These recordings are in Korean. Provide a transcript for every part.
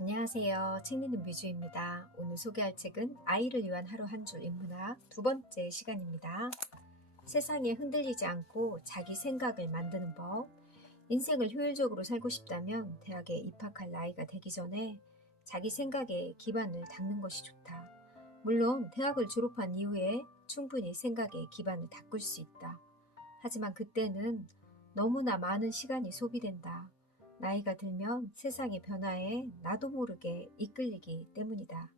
안녕하세요. 책 읽는 뮤즈입니다. 오늘 소개할 책은 아이를 위한 하루 한 줄 인문학 두 번째 시간입니다. 세상에 흔들리지 않고 자기 생각을 만드는 법. 인생을 효율적으로 살고 싶다면 대학에 입학할 나이가 되기 전에 자기 생각에 기반을 닦는 것이 좋다. 물론 대학을 졸업한 이후에 충분히 생각에 기반을 닦을 수 있다. 하지만 그때는 너무나 많은 시간이 소비된다. 나이가 들면 세상의 변화에 나도 모르게 이끌리기 때문이다.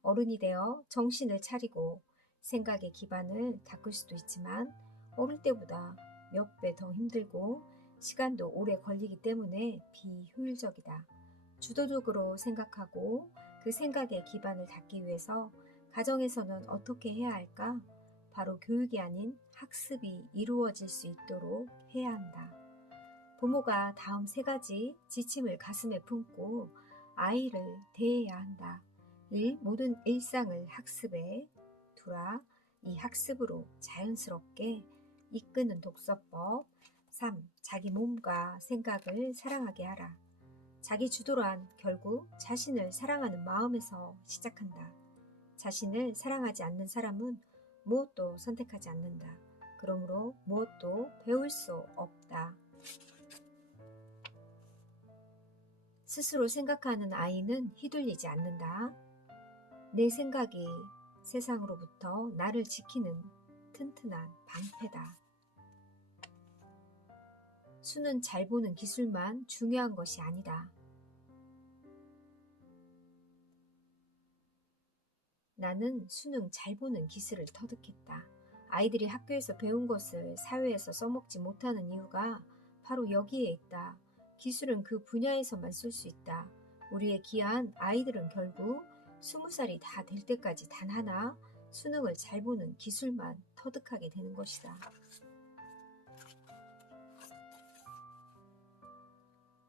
어른이 되어 정신을 차리고 생각의 기반을 닦을 수도 있지만 어릴 때보다 몇 배 더 힘들고 시간도 오래 걸리기 때문에 비효율적이다. 주도적으로 생각하고 그 생각의 기반을 닦기 위해서 가정에서는 어떻게 해야 할까? 바로 교육이 아닌 학습이 이루어질 수 있도록 해야 한다. 부모가 다음 세 가지 지침을 가슴에 품고 아이를 대해야 한다. 1. 모든 일상을 학습해 두라. 이 학습으로 자연스럽게 이끄는 독서법. 3. 자기 몸과 생각을 사랑하게 하라. 자기 주도란 결국 자신을 사랑하는 마음에서 시작한다. 자신을 사랑하지 않는 사람은 무엇도 선택하지 않는다. 그러므로 무엇도 배울 수 없다. 스스로 생각하는 아이는 휘둘리지 않는다. 내 생각이 세상으로부터 나를 지키는 튼튼한 방패다. 수는 잘 보는 기술만 중요한 것이 아니다. 나는 수능 잘 보는 기술을 터득했다. 아이들이 학교에서 배운 것을 사회에서 써먹지 못하는 이유가 바로 여기에 있다. 기술은 그 분야에서만 쓸 수 있다. 우리의 귀한 아이들은 결국 20살이 다 될 때까지 단 하나 수능을 잘 보는 기술만 터득하게 되는 것이다.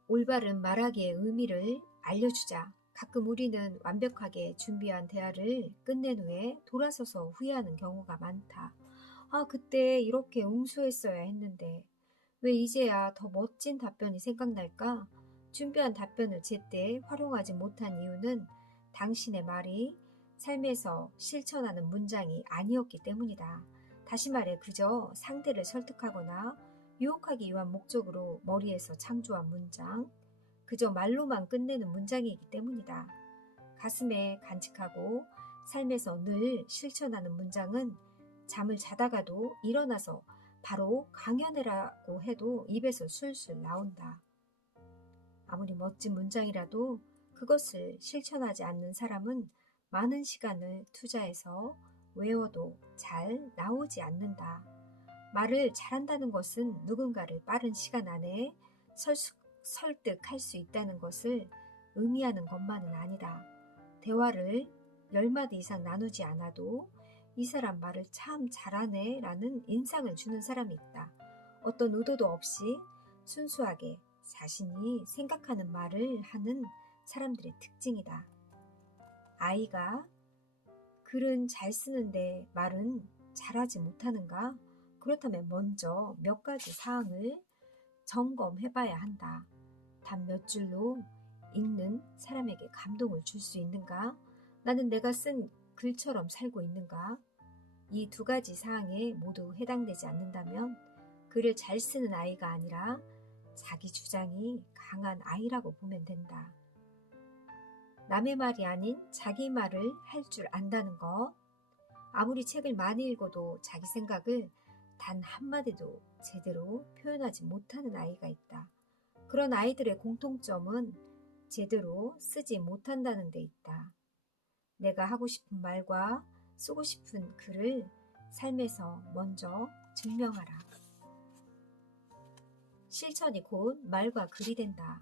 올바른 말하기의 의미를 알려주자. 가끔 우리는 완벽하게 준비한 대화를 끝낸 후에 돌아서서 후회하는 경우가 많다. 그때 이렇게 응수했어야 했는데 왜 이제야 더 멋진 답변이 생각날까? 준비한 답변을 제때 활용하지 못한 이유는 당신의 말이 삶에서 실천하는 문장이 아니었기 때문이다. 다시 말해 그저 상대를 설득하거나 유혹하기 위한 목적으로 머리에서 창조한 문장, 그저 말로만 끝내는 문장이기 때문이다. 가슴에 간직하고 삶에서 늘 실천하는 문장은 잠을 자다가도 일어나서 바로 강연회라고 해도 입에서 술술 나온다. 아무리 멋진 문장이라도 그것을 실천하지 않는 사람은 많은 시간을 투자해서 외워도 잘 나오지 않는다. 말을 잘한다는 것은 누군가를 빠른 시간 안에 설득할 수 있다는 것을 의미하는 것만은 아니다. 대화를 10마디 이상 나누지 않아도 이 사람 말을 참 잘하네 라는 인상을 주는 사람이 있다. 어떤 의도도 없이 순수하게 자신이 생각하는 말을 하는 사람들의 특징이다. 아이가 글은 잘 쓰는데 말은 잘하지 못하는가? 그렇다면 먼저 몇 가지 사항을 점검해봐야 한다. 단 몇 줄로 읽는 사람에게 감동을 줄 수 있는가? 나는 내가 쓴 글처럼 살고 있는가? 이 두 가지 사항에 모두 해당되지 않는다면 글을 잘 쓰는 아이가 아니라 자기 주장이 강한 아이라고 보면 된다. 남의 말이 아닌 자기 말을 할 줄 안다는 것. 아무리 책을 많이 읽어도 자기 생각을 단 한마디도 제대로 표현하지 못하는 아이가 있다. 그런 아이들의 공통점은 제대로 쓰지 못한다는 데 있다. 내가 하고 싶은 말과 쓰고 싶은 글을 삶에서 먼저 증명하라. 실천이 곧 말과 글이 된다.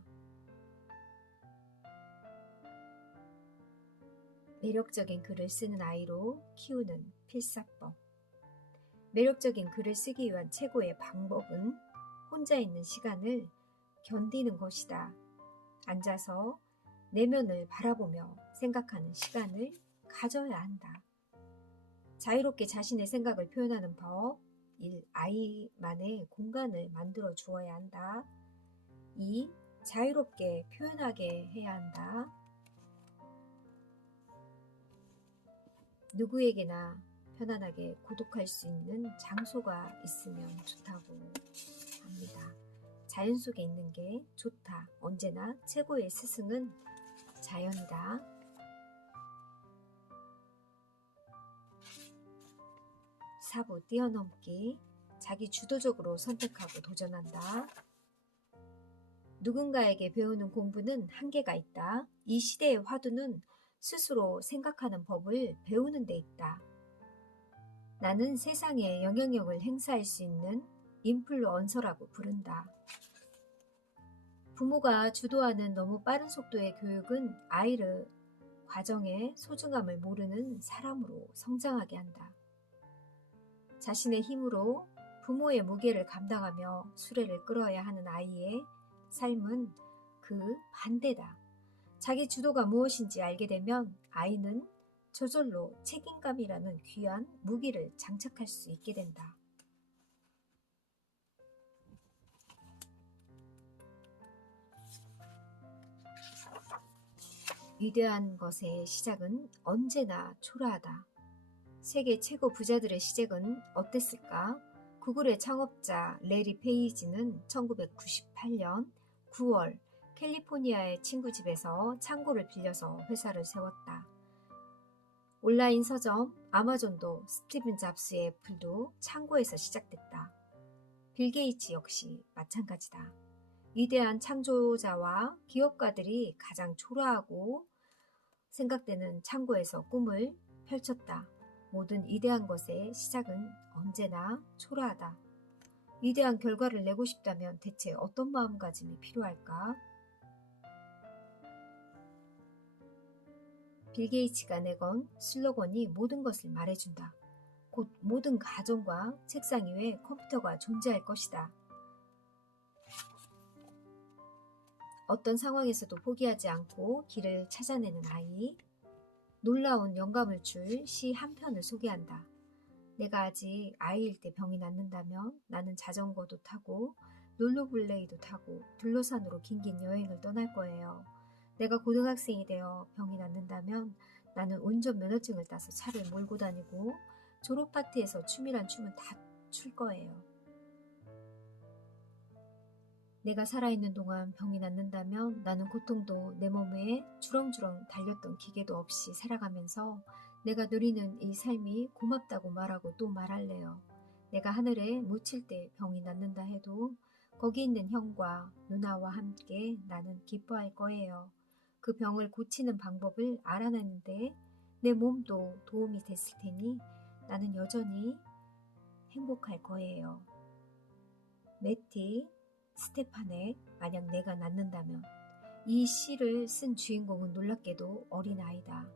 매력적인 글을 쓰는 아이로 키우는 필사법. 매력적인 글을 쓰기 위한 최고의 방법은 혼자 있는 시간을 견디는 것이다. 앉아서 내면을 바라보며 생각하는 시간을 가져야 한다. 자유롭게 자신의 생각을 표현하는 법. 1. 아이만의 공간을 만들어 주어야 한다. 2. 자유롭게 표현하게 해야 한다. 누구에게나 편안하게 고독할 수 있는 장소가 있으면 좋다고 합니다. 자연 속에 있는 게 좋다. 언제나 최고의 스승은 자연이다. 4부 뛰어넘기. 자기 주도적으로 선택하고 도전한다. 누군가에게 배우는 공부는 한계가 있다. 이 시대의 화두는 스스로 생각하는 법을 배우는 데 있다. 나는 세상에 영향력을 행사할 수 있는 인플루언서라고 부른다. 부모가 주도하는 너무 빠른 속도의 교육은 아이를 과정의 소중함을 모르는 사람으로 성장하게 한다. 자신의 힘으로 부모의 무게를 감당하며 수레를 끌어야 하는 아이의 삶은 그 반대다. 자기 주도가 무엇인지 알게 되면 아이는 저절로 책임감이라는 귀한 무기를 장착할 수 있게 된다. 위대한 것의 시작은 언제나 초라하다. 세계 최고 부자들의 시작은 어땠을까? 구글의 창업자 레리 페이지는 1998년 9월 캘리포니아의 친구 집에서 창고를 빌려서 회사를 세웠다. 온라인 서점 아마존도 스티븐 잡스의 애플도 창고에서 시작됐다. 빌 게이츠 역시 마찬가지다. 위대한 창조자와 기업가들이 가장 초라하고 생각되는 창고에서 꿈을 펼쳤다. 모든 위대한 것의 시작은 언제나 초라하다. 위대한 결과를 내고 싶다면 대체 어떤 마음가짐이 필요할까? 빌 게이츠가 내건 슬로건이 모든 것을 말해준다. 곧 모든 가정과 책상 위에 컴퓨터가 존재할 것이다. 어떤 상황에서도 포기하지 않고 길을 찾아내는 아이. 놀라운 영감을 줄 시 한 편을 소개한다. 내가 아직 아이일 때 병이 낫는다면 나는 자전거도 타고 롤러블레이도 타고 둘러산으로 긴긴 여행을 떠날 거예요. 내가 고등학생이 되어 병이 낫는다면 나는 운전면허증을 따서 차를 몰고 다니고 졸업 파티에서 춤이란 춤은 다 출 거예요. 내가 살아있는 동안 병이 낫는다면 나는 고통도 내 몸에 주렁주렁 달렸던 기계도 없이 살아가면서 내가 누리는 이 삶이 고맙다고 말하고 또 말할래요. 내가 하늘에 묻힐 때 병이 낫는다 해도 거기 있는 형과 누나와 함께 나는 기뻐할 거예요. 그 병을 고치는 방법을 알아내는데 내 몸도 도움이 됐을 테니 나는 여전히 행복할 거예요. 매티 스테파넥. 만약 내가 낫는다면. 이 시를 쓴 주인공은 놀랍게도 어린아이다.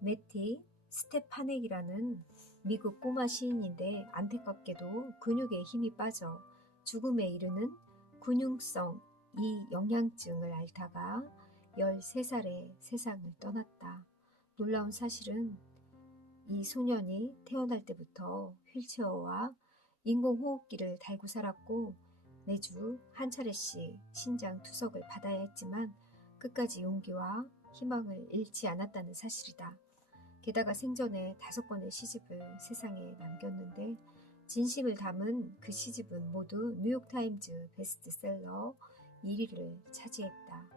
매티 스테파넥이라는 미국 꼬마 시인인데 안타깝게도 근육에 힘이 빠져 죽음에 이르는 근육성 이 영양증을 앓다가 13살에 세상을 떠났다. 놀라운 사실은 이 소년이 태어날 때부터 휠체어와 인공호흡기를 달고 살았고 매주 한 차례씩 신장 투석을 받아야 했지만 끝까지 용기와 희망을 잃지 않았다는 사실이다. 게다가 생전에 5건의 시집을 세상에 남겼는데 진심을 담은 그 시집은 모두 뉴욕타임즈 베스트셀러 1위를 차지했다.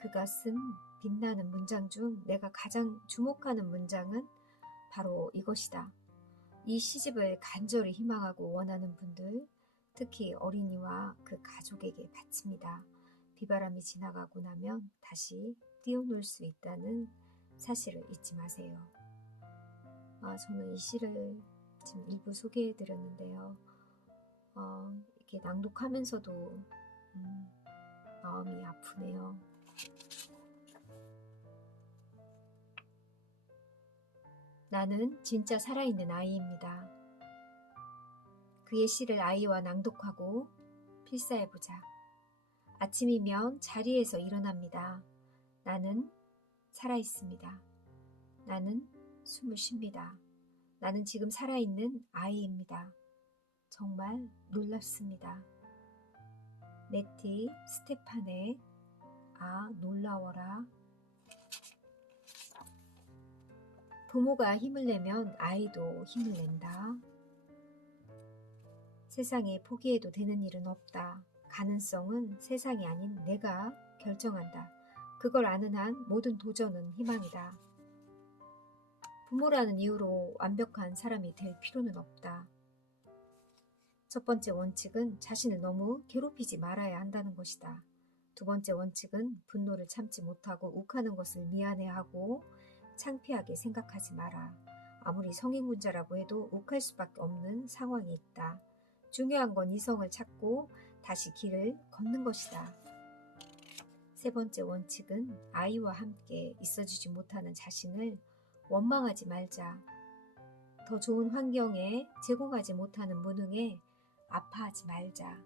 그가 쓴 빛나는 문장 중 내가 가장 주목하는 문장은 바로 이것이다. 이 시집을 간절히 희망하고 원하는 분들, 특히 어린이와 그 가족에게 바칩니다. 비바람이 지나가고 나면 다시 띄워놓을 수 있다는 사실을 잊지 마세요. 저는 이 시를 지금 일부 소개해드렸는데요. 이렇게 낭독하면서도 마음이 아프네요. 나는 진짜 살아있는 아이입니다. 그의 시를 아이와 낭독하고 필사해보자. 아침이면 자리에서 일어납니다. 나는 살아있습니다. 나는 숨을 쉽니다. 나는 지금 살아있는 아이입니다. 정말 놀랍습니다. 네티, 스테파네. 아, 놀라워라. 부모가 힘을 내면 아이도 힘을 낸다. 세상에 포기해도 되는 일은 없다. 가능성은 세상이 아닌 내가 결정한다. 그걸 아는 한 모든 도전은 희망이다. 부모라는 이유로 완벽한 사람이 될 필요는 없다. 첫 번째 원칙은 자신을 너무 괴롭히지 말아야 한다는 것이다. 두 번째 원칙은 분노를 참지 못하고 욱하는 것을 미안해하고 창피하게 생각하지 마라. 아무리 성인군자라고 해도 욱할 수밖에 없는 상황이 있다. 중요한 건 이성을 찾고 다시 길을 걷는 것이다. 세 번째 원칙은 아이와 함께 있어주지 못하는 자신을 원망하지 말자. 더 좋은 환경에 제공하지 못하는 무능에 아파하지 말자.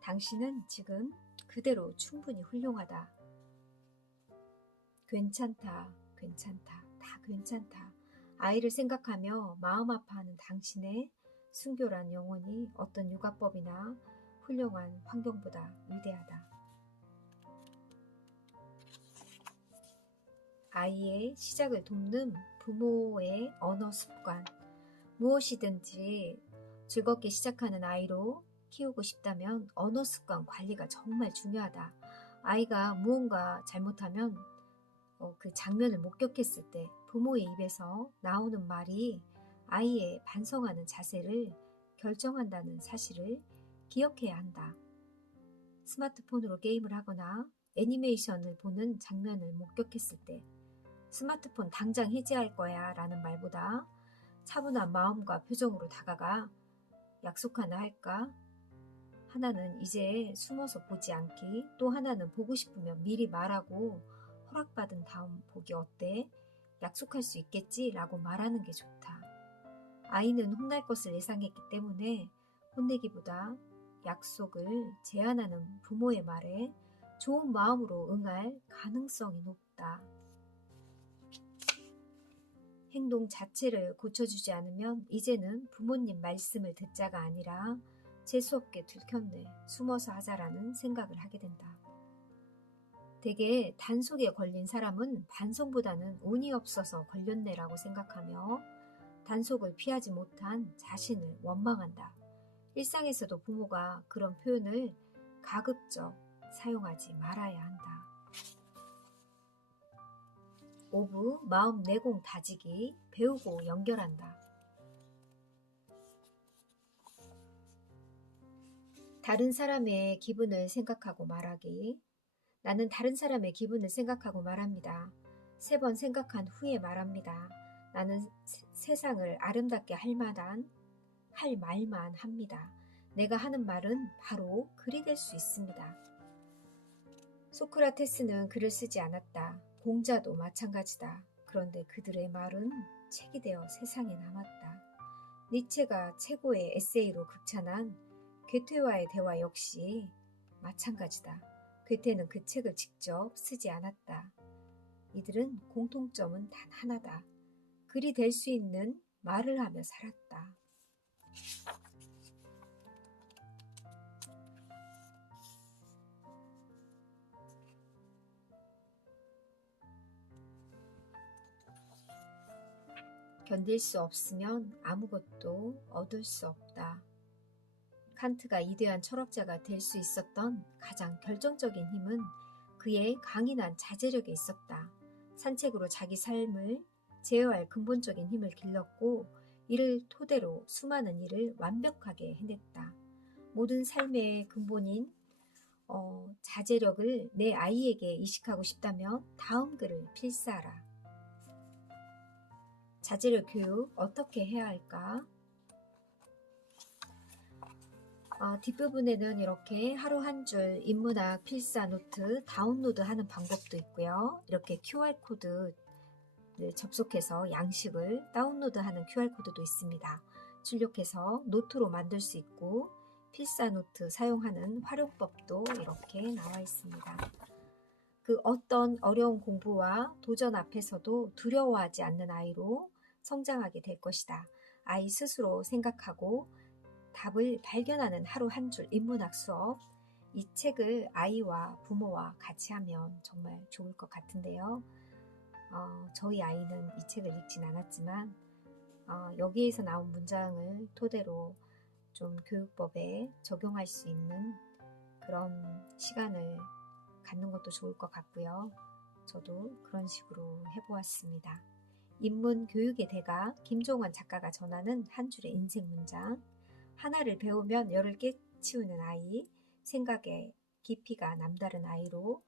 당신은 지금 그대로 충분히 훌륭하다. 괜찮다, 괜찮다, 다 괜찮다. 아이를 생각하며 마음 아파하는 당신의 순결한 영혼이 어떤 육아법이나 훌륭한 환경보다 위대하다. 아이의 시작을 돕는 부모의 언어 습관. 무엇이든지 즐겁게 시작하는 아이로 키우고 싶다면 언어 습관 관리가 정말 중요하다. 아이가 무언가 잘못하면 그 장면을 목격했을 때 부모의 입에서 나오는 말이 아이의 반성하는 자세를 결정한다는 사실을 기억해야 한다. 스마트폰으로 게임을 하거나 애니메이션을 보는 장면을 목격했을 때 스마트폰 당장 해지할 거야 라는 말보다 차분한 마음과 표정으로 다가가 약속 하나 할까? 하나는 이제 숨어서 보지 않기, 또 하나는 보고 싶으면 미리 말하고 허락받은 다음 보기 어때? 약속할 수 있겠지? 라고 말하는 게 좋다. 아이는 혼날 것을 예상했기 때문에 혼내기보다 약속을 제안하는 부모의 말에 좋은 마음으로 응할 가능성이 높다. 행동 자체를 고쳐주지 않으면 이제는 부모님 말씀을 듣자가 아니라 재수없게 들켰네, 숨어서 하자라는 생각을 하게 된다. 대개 단속에 걸린 사람은 반성보다는 운이 없어서 걸렸네라고 생각하며 단속을 피하지 못한 자신을 원망한다. 일상에서도 부모가 그런 표현을 가급적 사용하지 말아야 한다. 5부 마음 내공 다지기, 배우고 연결한다. 다른 사람의 기분을 생각하고 말하기. 나는 다른 사람의 기분을 생각하고 말합니다. 3번 생각한 후에 말합니다. 나는 세상을 아름답게 할 말만 합니다. 내가 하는 말은 바로 글이 될 수 있습니다. 소크라테스는 글을 쓰지 않았다. 공자도 마찬가지다. 그런데 그들의 말은 책이 되어 세상에 남았다. 니체가 최고의 에세이로 극찬한 괴테와의 대화 역시 마찬가지다. 괴테는 그 책을 직접 쓰지 않았다. 이들은 공통점은 단 하나다. 글이 될 수 있는 말을 하며 살았다. 견딜 수 없으면 아무것도 얻을 수 없다. 칸트가 이대한 철학자가 될 수 있었던 가장 결정적인 힘은 그의 강인한 자제력에 있었다. 산책으로 자기 삶을 제어할 근본적인 힘을 길렀고 이를 토대로 수많은 일을 완벽하게 해냈다. 모든 삶의 근본인 자제력을 내 아이에게 이식하고 싶다면 다음 글을 필사하라. 자제력 교육 어떻게 해야 할까? 뒷부분에는 이렇게 하루 한 줄 인문학 필사 노트 다운로드하는 방법도 있고요. 이렇게 QR코드를 접속해서 양식을 다운로드하는 QR코드도 있습니다. 출력해서 노트로 만들 수 있고 필사 노트 사용하는 활용법도 이렇게 나와 있습니다. 그 어떤 어려운 공부와 도전 앞에서도 두려워하지 않는 아이로 성장하게 될 것이다. 아이 스스로 생각하고 답을 발견하는 하루 한 줄 인문학 수업, 이 책을 아이와 부모와 같이 하면 정말 좋을 것 같은데요. 저희 아이는 이 책을 읽진 않았지만 여기에서 나온 문장을 토대로 좀 교육법에 적용할 수 있는 그런 시간을 갖는 것도 좋을 것 같고요. 저도 그런 식으로 해보았습니다. 인문 교육의 대가 김종원 작가가 전하는 한 줄의 인생 문장. 하나를 배우면 열을 깨치우는 아이, 생각의 깊이가 남다른 아이로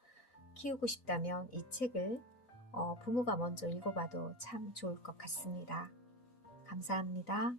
키우고 싶다면 이 책을 부모가 먼저 읽어봐도 참 좋을 것 같습니다. 감사합니다.